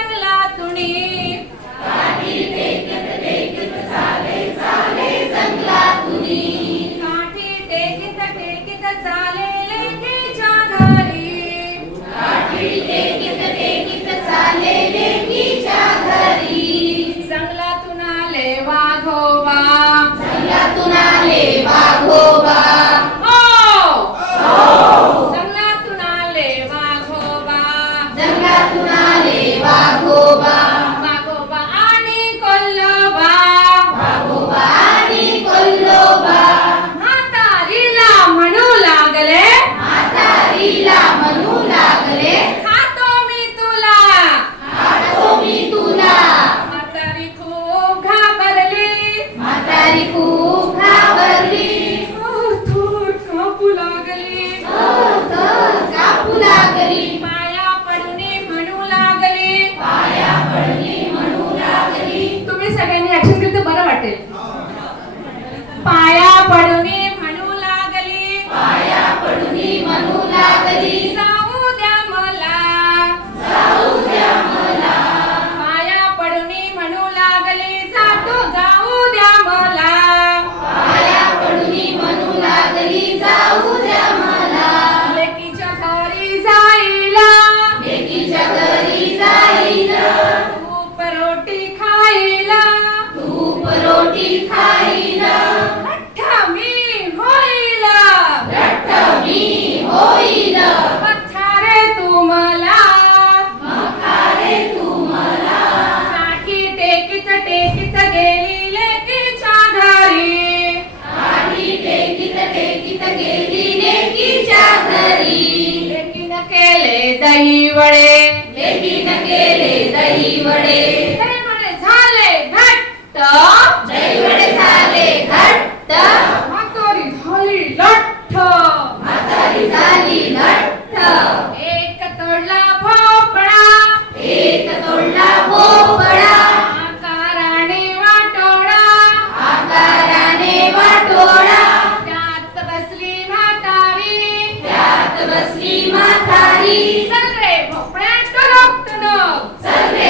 चांगला तुणी popular. વડે લેખી નકેલે દહીં વડે તપસ્વીમાં તારી સંગ્રહે ભોપણા ટરોક ટનક